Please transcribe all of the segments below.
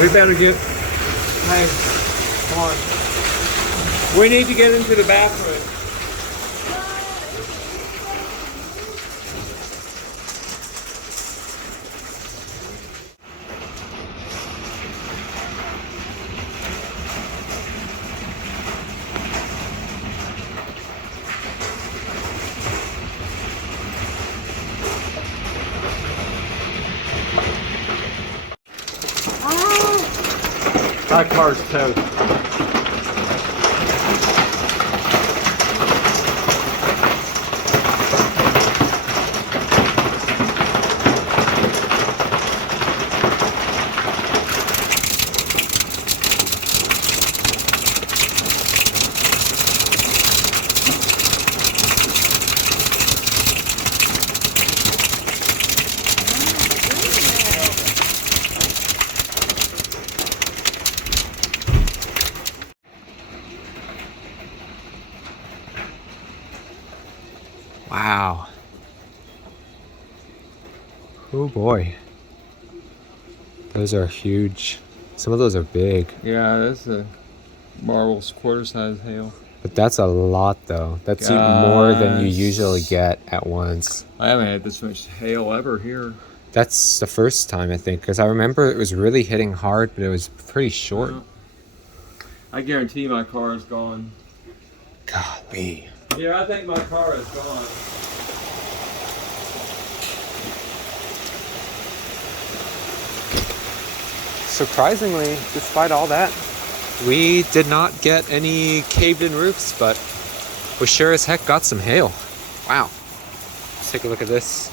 We better get. Hey, come on. We need to get into the bathroom. My car's toast. Wow. Oh boy. Those are huge. Some of those are big. Yeah, that's a marvel's quarter-size hail. But that's a lot though. That's even more than you usually get at once. I haven't had this much hail ever here. That's the first time I think, because I remember it was really hitting hard, but it was pretty short. I guarantee my car is gone. Golly. Yeah, I think my car is gone. Surprisingly, despite all that, we did not get any caved-in roofs, but we sure as heck got some hail. Wow. Let's take a look at this.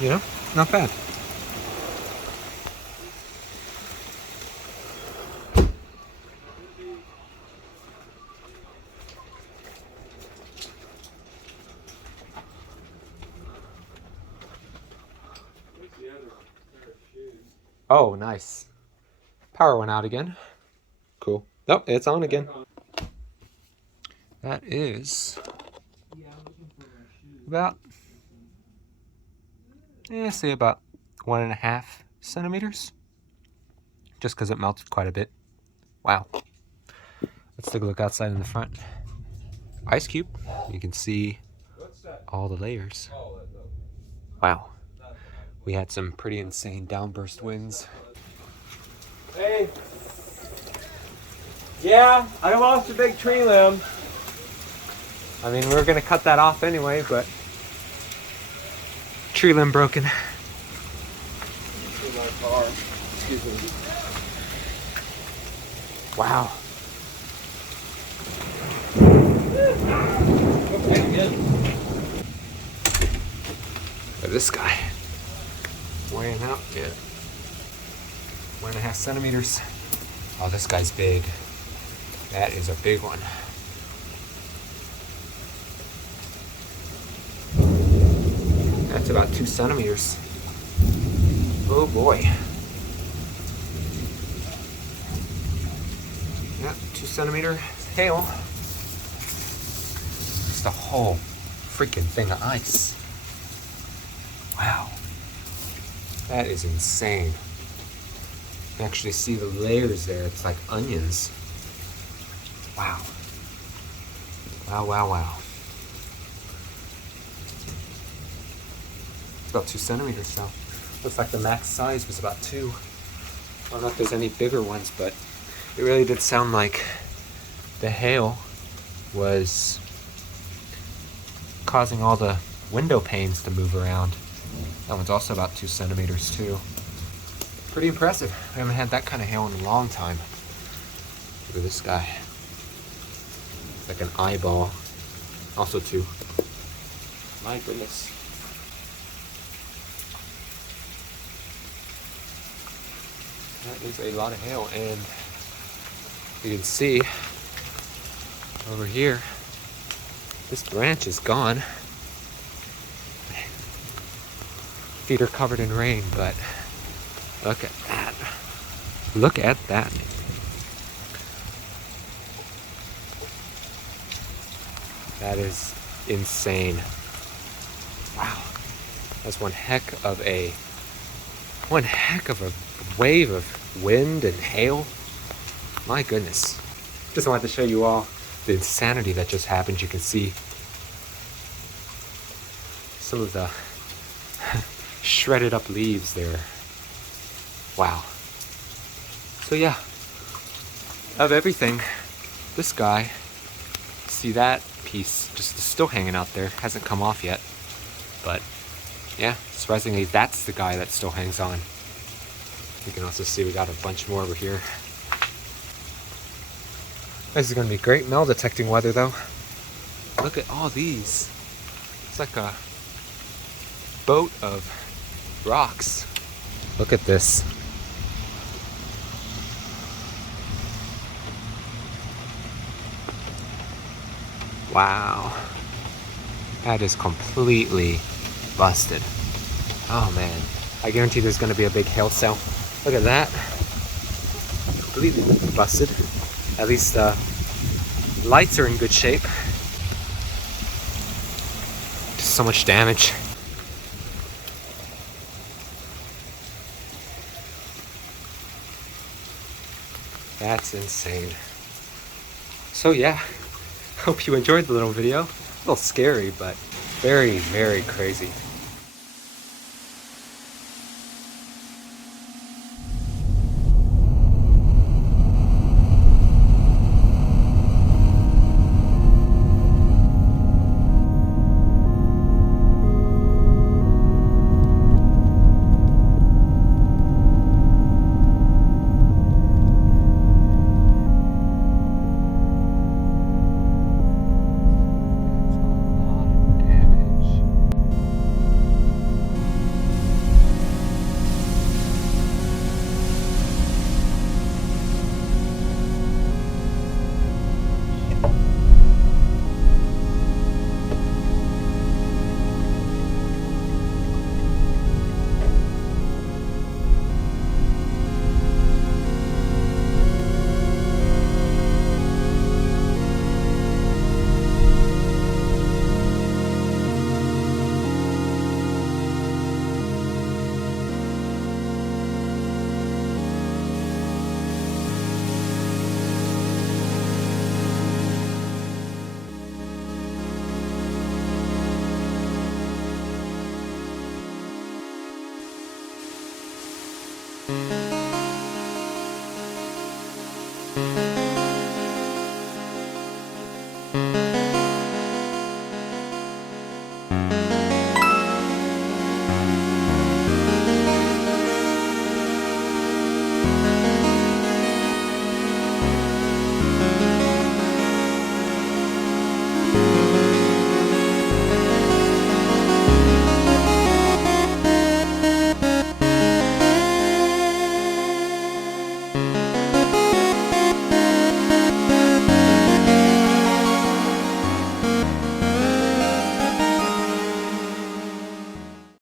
You know, not bad. Oh, nice. Power went out again. Cool. Nope, it's on again. That is about, say about 1.5 centimeters. Just because it melted quite a bit. Wow. Let's take a look outside in the front. Ice cube. You can see all the layers. Wow. We had some pretty insane downburst winds. Hey. Yeah, I lost a big tree limb. I mean, we were gonna cut that off anyway, but tree limb broken. In my car. Excuse me. Wow. Okay, good. Look at this guy. Weighing out at 1.5 centimeters. Oh, this guy's big. That is a big one. That's about 2 centimeters. Oh boy. Yeah, 2 centimeter hail. Just a whole freaking thing of ice. Wow. That is insane. You can actually see the layers there. It's like onions. Wow. Wow, wow, wow. It's about 2 centimeters though. Looks like the max size was about 2. I don't know if there's any bigger ones, but it really did sound like the hail was causing all the window panes to move around. That one's also about 2 centimeters too. Pretty impressive. I haven't had that kind of hail in a long time. Look at this guy. It's like an eyeball. Also 2. My goodness. That is a lot of hail, and you can see over here, this branch is gone. Feet are covered in rain, but look at that. Look at that. That is insane. That's one heck of a wave of wind and hail. My goodness. Just wanted to show you all the insanity that just happened. You can see some of the shredded up leaves there. Wow. So yeah, of everything, this guy, see that piece just still hanging out there, hasn't come off yet. But yeah, surprisingly, that's the guy that still hangs on. You can also see we got a bunch more over here. This is gonna be great metal detecting weather though. Look at all these. It's like a boat of rocks. Look at this. Wow. That is completely busted. Oh man. I guarantee there's gonna be a big hail cell. Look at that. Completely busted. At least the lights are in good shape. Just so much damage. That's insane. So yeah, hope you enjoyed the little video. A little scary, but very, very crazy.